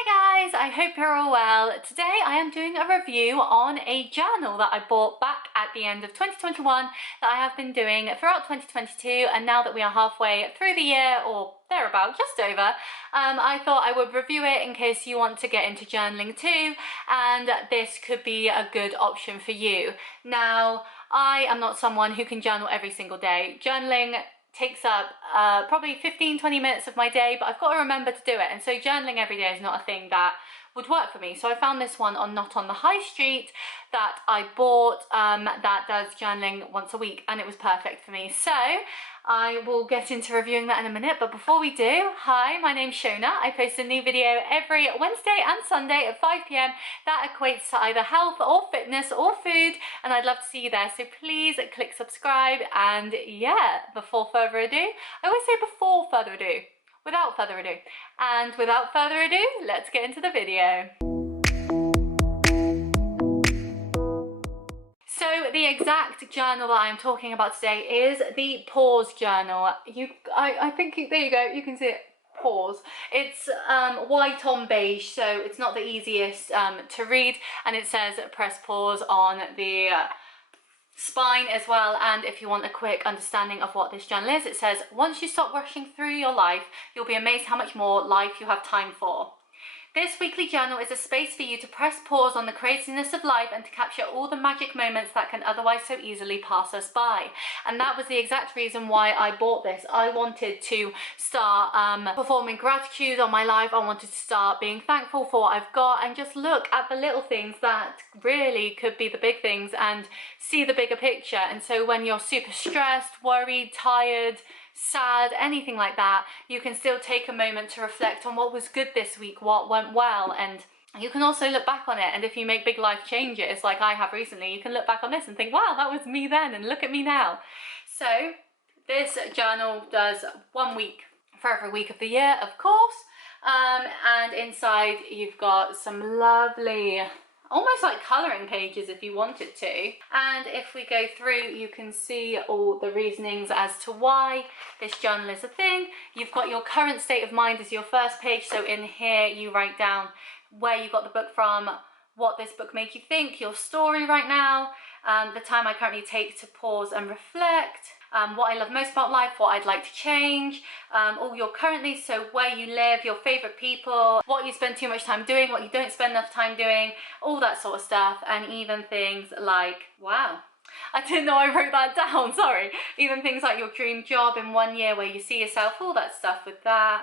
Hi guys, I hope you're all well. Today I am doing a review on a journal that I bought back at the end of 2021 that I have been doing throughout 2022, and now that we are halfway through the year, or thereabout, just over, I thought I would review it in case you want to get into journaling too, and this could be a good option for you. Now, I am not someone who can journal every single day. Journaling takes up probably 15-20 minutes of my day, but I've got to remember to do it, and so journaling every day is not a thing that would work for me. So I found this one on Not on the High Street that I bought that does journaling once a week, and it was perfect for me. So I will get into reviewing that in a minute, but before we do, hi, my name's Shona. I post a new video every Wednesday and Sunday at 5 p.m. that equates to either health or fitness or food, and I'd love to see you there. So please click subscribe, and yeah, before further ado, I always say before further ado, without further ado. And without further ado, let's get into the video. So the exact journal that I'm talking about today is the Pause journal. I think, there you go, you can see it, Pause. It's white on beige, so it's not the easiest to read, and it says press pause on the spine as well. And if you want a quick understanding of what this journal is, it says, once you stop rushing through your life, you'll be amazed how much more life you have time for. This weekly journal is a space for you to press pause on the craziness of life and to capture all the magic moments that can otherwise so easily pass us by. And that was the exact reason why I bought this. I wanted to start performing gratitude on my life. I wanted to start being thankful for what I've got and just look at the little things that really could be the big things and see the bigger picture. And so when you're super stressed, worried, tired, sad, anything like that, you can still take a moment to reflect on what was good this week, what went well, and you can also look back on it. And if you make big life changes like I have recently, you can look back on this and think, wow, that was me then, and look at me now. So this journal does 1 week for every week of the year, of course, and inside you've got some lovely, almost like colouring pages if you wanted to. And if we go through, you can see all the reasonings as to why this journal is a thing. You've got your current state of mind as your first page, so in here you write down where you got the book from, what this book made you think, your story right now, the time I currently take to pause and reflect, what I love most about life, what I'd like to change, all your currently, so where you live, your favourite people, what you spend too much time doing, what you don't spend enough time doing, all that sort of stuff, and even things like, wow, I didn't know I wrote that down, sorry, even things like your dream job in 1 year, where you see yourself, all that stuff with that.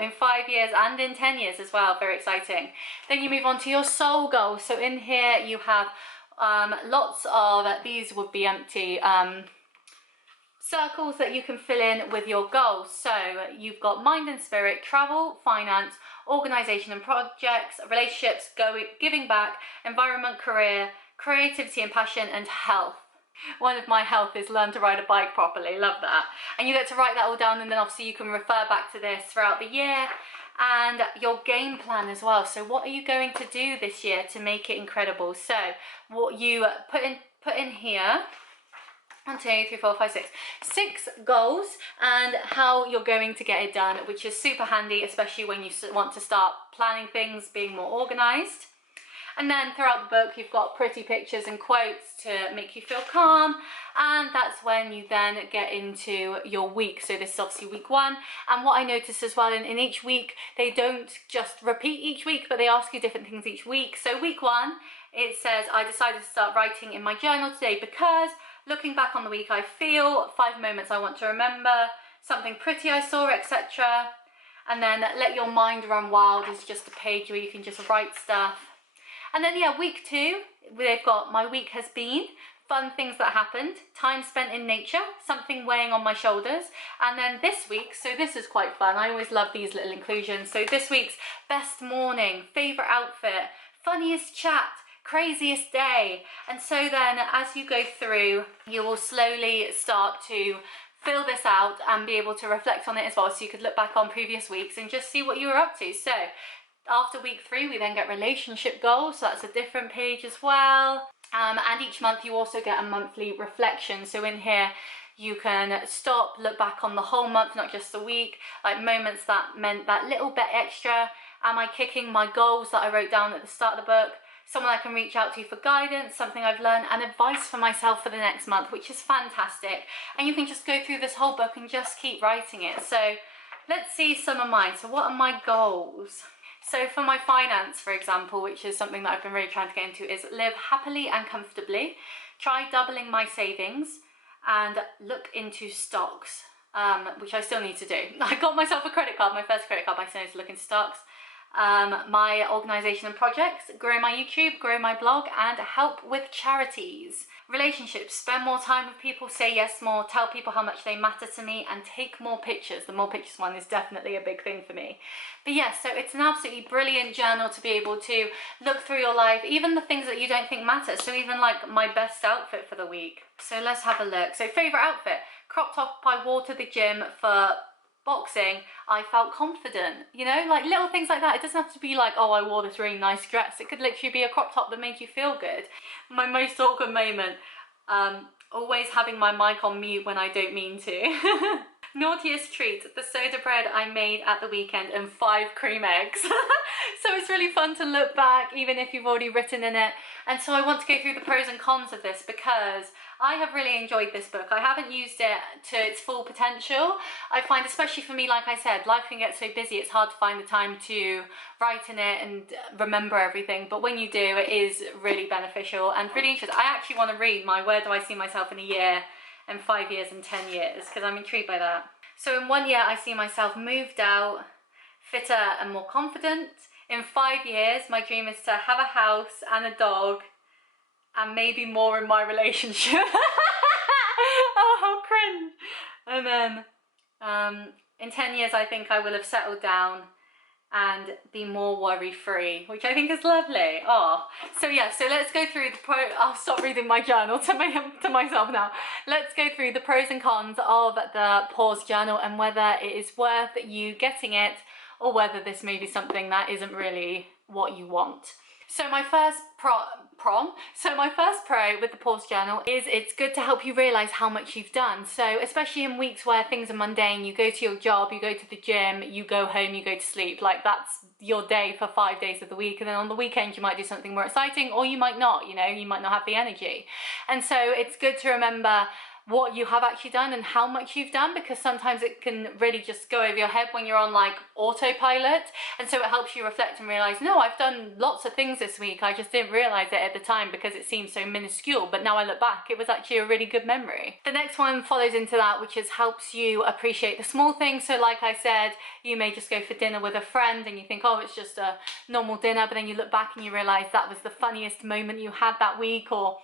In 5 years and in 10 years as well, very exciting. Then you move on to your soul goals. So in here you have lots of, these would be empty, circles that you can fill in with your goals. So you've got mind and spirit, travel, finance, organisation and projects, relationships, giving back, environment, career, creativity and passion, and health. One of my health is learn to ride a bike properly, love that. And you get to write that all down, and then obviously you can refer back to this throughout the year. And your game plan as well. So what are you going to do this year to make it incredible? So what you put in here, 1, 2, 3, 4, 5, 6 goals, and how you're going to get it done, which is super handy, especially when you want to start planning things, being more organized. And then throughout the book you've got pretty pictures and quotes to make you feel calm, and that's when you then get into your week. So this is obviously week 1, and what I noticed as well, in each week they don't just repeat each week, but they ask you different things each week. So week 1, it says, I decided to start writing in my journal today because looking back on the week I feel, 5 moments I want to remember, something pretty I saw, etc. And then let your mind run wild is just a page where you can just write stuff. And then yeah, week 2, they've got my week has been, fun things that happened, time spent in nature, something weighing on my shoulders. And then this week, so this is quite fun, I always love these little inclusions. So this week's best morning, favourite outfit, funniest chat, craziest day. And so then as you go through, you will slowly start to fill this out and be able to reflect on it as well, so you could look back on previous weeks and just see what you were up to. So after week 3 we then get relationship goals, so that's a different page as well. And each month you also get a monthly reflection. So in here you can stop, look back on the whole month, not just the week, like moments that meant that little bit extra, Am I kicking my goals that I wrote down at the start of the book? Someone I can reach out to for guidance, something I've learned, and advice for myself for the next month, which is fantastic. And you can just go through this whole book and just keep writing it. So let's see some of mine. So what are my goals? So for my finance, for example, which is something that I've been really trying to get into, is live happily and comfortably, try doubling my savings, and look into stocks, which I still need to do. I got myself a credit card, my first credit card, but I still need to look into stocks. My organisation and projects, grow my YouTube, grow my blog, and help with charities. Relationships, spend more time with people, say yes more, tell people how much they matter to me, and take more pictures. The more pictures one is definitely a big thing for me. But yes, so it's an absolutely brilliant journal to be able to look through your life, even the things that you don't think matter. So even like my best outfit for the week. So let's have a look. So favourite outfit, crop top I wore to the gym for boxing. I felt confident, you know, like little things like that. It doesn't have to be like, oh, I wore this really nice dress. It could literally be a crop top that made you feel good. My most awkward moment, always having my mic on mute when I don't mean to. Naughtiest treat, the soda bread I made at the weekend and 5 cream eggs. So it's really fun to look back, even if you've already written in it. And so I want to go through the pros and cons of this because I have really enjoyed this book. I haven't used it to its full potential. I find, especially for me, like I said, life can get so busy, it's hard to find the time to write in it and remember everything. But when you do, it is really beneficial and really interesting. I actually want to read my Where Do I See Myself in a Year, and 5 years and 10 years, because I'm intrigued by that. So in 1 year, I see myself moved out, fitter and more confident. In 5 years, my dream is to have a house and a dog, and maybe more in my relationship. Oh, how cringe. And then in 10 years, I think I will have settled down and be more worry-free, which I think is lovely. Oh, so yeah, so let's go through the I'll stop reading my journal to myself now. Let's go through the pros and cons of the Pause Journal and whether it is worth you getting it or whether this may be something that isn't really what you want. So my first pro with the Pause Journal is it's good to help you realise how much you've done. So especially in weeks where things are mundane, you go to your job, you go to the gym, you go home, you go to sleep. Like that's your day for 5 days of the week. And then on the weekend, you might do something more exciting or you might not, you know, you might not have the energy. And so it's good to remember what you have actually done and how much you've done, because sometimes it can really just go over your head when you're on like autopilot. And so it helps you reflect and realize, no, I've done lots of things this week, I just didn't realize it at the time because it seemed so minuscule, but now I look back, it was actually a really good memory. The next one follows into that, which is helps you appreciate the small things. So like I said, you may just go for dinner with a friend and you think, oh, it's just a normal dinner, but then you look back and you realize that was the funniest moment you had that week, or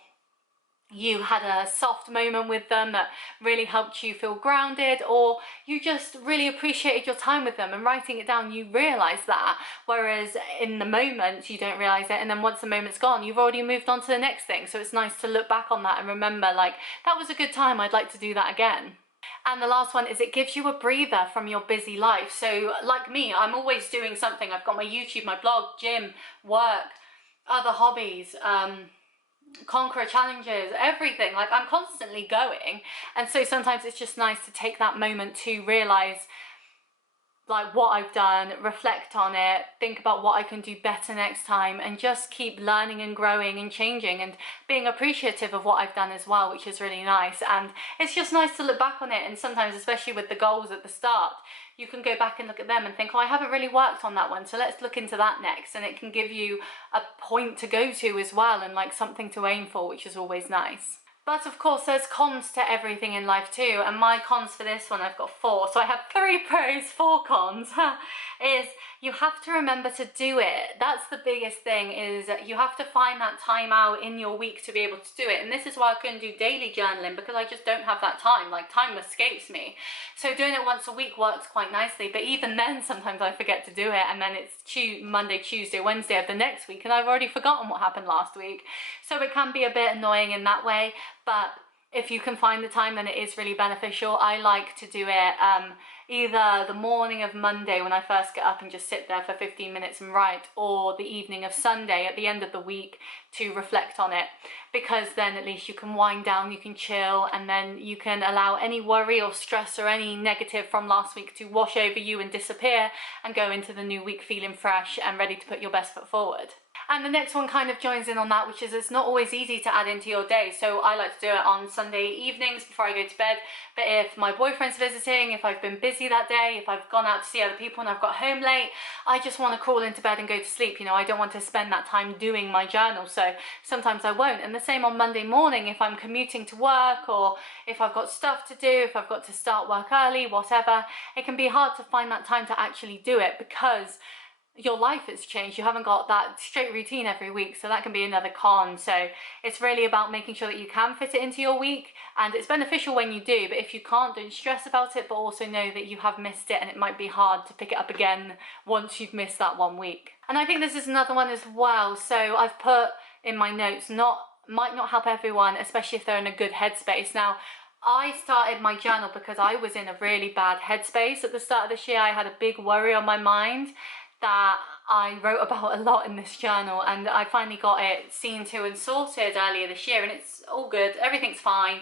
you had a soft moment with them that really helped you feel grounded, or you just really appreciated your time with them, and writing it down you realise that, whereas in the moment you don't realise it, and then once the moment's gone you've already moved on to the next thing. So it's nice to look back on that and remember, like, that was a good time, I'd like to do that again. And the last one is it gives you a breather from your busy life. So like me, I'm always doing something. I've got my YouTube, my blog, gym, work, other hobbies, conqueror challenges, everything. Like, I'm constantly going, and so sometimes it's just nice to take that moment to realize like what I've done, reflect on it, think about what I can do better next time, and just keep learning and growing and changing and being appreciative of what I've done as well, which is really nice. And it's just nice to look back on it, and sometimes, especially with the goals at the start, you can go back and look at them and think, oh, I haven't really worked on that one, so let's look into that next. And it can give you a point to go to as well, and like something to aim for, which is always nice. But of course there's cons to everything in life too, and my cons for this one, I've got 4. So I have 3 pros, 4 cons, is you have to remember to do it. That's the biggest thing, is you have to find that time out in your week to be able to do it. And this is why I couldn't do daily journaling, because I just don't have that time. Like, time escapes me. So doing it once a week works quite nicely, but even then sometimes I forget to do it, and then it's Monday, Tuesday, Wednesday of the next week, and I've already forgotten what happened last week. So it can be a bit annoying in that way, but if you can find the time, then it is really beneficial. I like to do it either the morning of Monday when I first get up and just sit there for 15 minutes and write, or the evening of Sunday at the end of the week to reflect on it, because then at least you can wind down, you can chill, and then you can allow any worry or stress or any negative from last week to wash over you and disappear, and go into the new week feeling fresh and ready to put your best foot forward. And the next one kind of joins in on that, which is it's not always easy to add into your day. So I like to do it on Sunday evenings before I go to bed. But if my boyfriend's visiting, if I've been busy that day, if I've gone out to see other people and I've got home late, I just want to crawl into bed and go to sleep. You know, I don't want to spend that time doing my journal. So sometimes I won't. And the same on Monday morning if I'm commuting to work, or if I've got stuff to do, if I've got to start work early, whatever, it can be hard to find that time to actually do it because your life has changed. You haven't got that straight routine every week, so that can be another con. So it's really about making sure that you can fit it into your week, and it's beneficial when you do, but if you can't, don't stress about it, but also know that you have missed it and it might be hard to pick it up again once you've missed that 1 week. And I think this is another one as well. So I've put in my notes, might not help everyone, especially if they're in a good headspace. Now, I started my journal because I was in a really bad headspace at the start of this year. I had a big worry on my mind that I wrote about a lot in this journal, and I finally got it seen to and sorted earlier this year, and it's all good, everything's fine.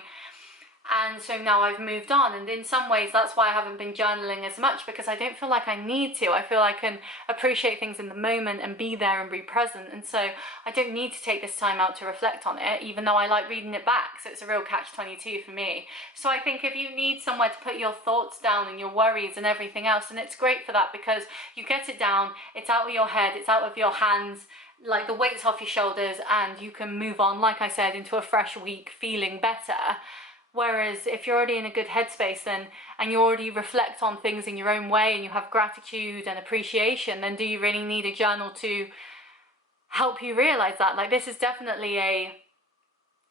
And so now I've moved on, and in some ways that's why I haven't been journaling as much, because I don't feel like I need to. I feel I can appreciate things in the moment and be there and be present, and so I don't need to take this time out to reflect on it, even though I like reading it back. So it's a real catch-22 for me. So I think if you need somewhere to put your thoughts down and your worries and everything else, and it's great for that because you get it down, it's out of your head, it's out of your hands, like the weight's off your shoulders, and you can move on, like I said, into a fresh week feeling better. Whereas if you're already in a good headspace then, and you already reflect on things in your own way and you have gratitude and appreciation, then do you really need a journal to help you realize that? Like, this is definitely a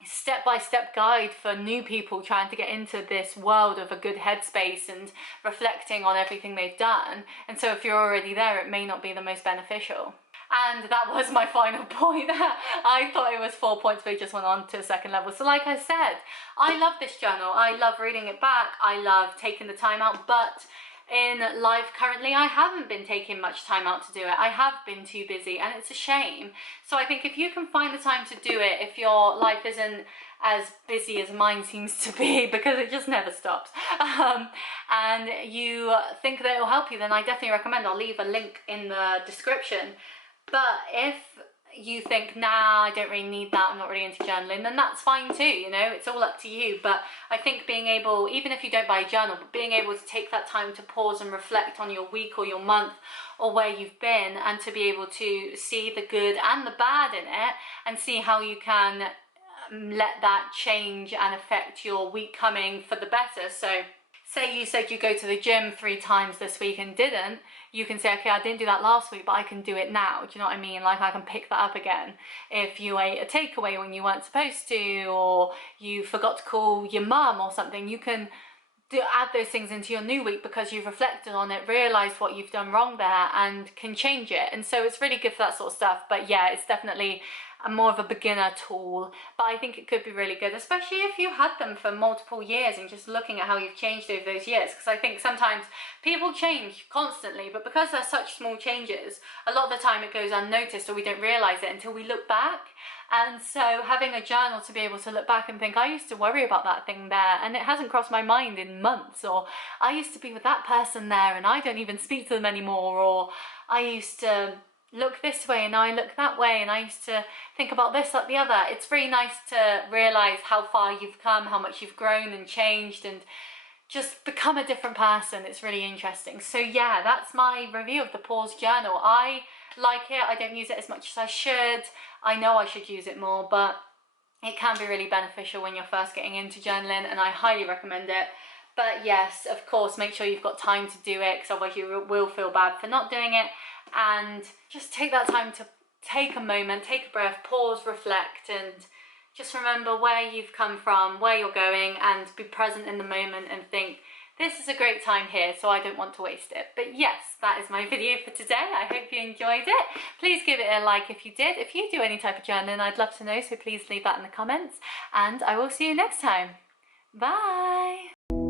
step-by-step guide for new people trying to get into this world of a good headspace and reflecting on everything they've done. And so if you're already there, it may not be the most beneficial. And that was my final point. I thought it was 4 points, but it just went on to a second level. So like I said, I love this journal. I love reading it back. I love taking the time out, but in life currently, I haven't been taking much time out to do it. I have been too busy, and it's a shame. So I think if you can find the time to do it, if your life isn't as busy as mine seems to be, because it just never stops, and you think that it'll help you, then I definitely recommend. I'll leave a link in the description. But if you think, nah, I don't really need that, I'm not really into journaling, then that's fine too, you know, it's all up to you. But I think being able, even if you don't buy a journal, but being able to take that time to pause and reflect on your week or your month or where you've been, and to be able to see the good and the bad in it, and see how you can let that change and affect your week coming for the better. So say you said you go to the gym 3 times this week and didn't, you can say, okay, I didn't do that last week, but I can do it now. Do you know what I mean? Like, I can pick that up again. If you ate a takeaway when you weren't supposed to, or you forgot to call your mum or something, you can add those things into your new week because you've reflected on it, realised what you've done wrong there, and can change it. And so it's really good for that sort of stuff. But yeah, it's definitely more of a beginner tool, but I think it could be really good, especially if you had them for multiple years and just looking at how you've changed over those years. Because I think sometimes people change constantly, but because they're such small changes, a lot of the time it goes unnoticed, or we don't realise it until we look back. And so having a journal to be able to look back and think, I used to worry about that thing there and it hasn't crossed my mind in months, or I used to be with that person there and I don't even speak to them anymore, or I used to look this way and now I look that way, and I used to think about this, that, the other. It's really nice to realise how far you've come, how much you've grown and changed, and just become a different person. It's really interesting. So yeah, that's my review of the Pause Journal. I like it. I don't use it as much as I should. I know I should use it more, but it can be really beneficial when you're first getting into journaling, and I highly recommend it. But yes, of course, make sure you've got time to do it, because otherwise you will feel bad for not doing it. And just take that time to take a moment, take a breath, pause, reflect, and just remember where you've come from, where you're going, and be present in the moment and think, this is a great time here, so I don't want to waste it. But yes, that is my video for today. I hope you enjoyed it. Please give it a like if you did. If you do any type of journaling, I'd love to know, so please leave that in the comments, and I will see you next time. Bye!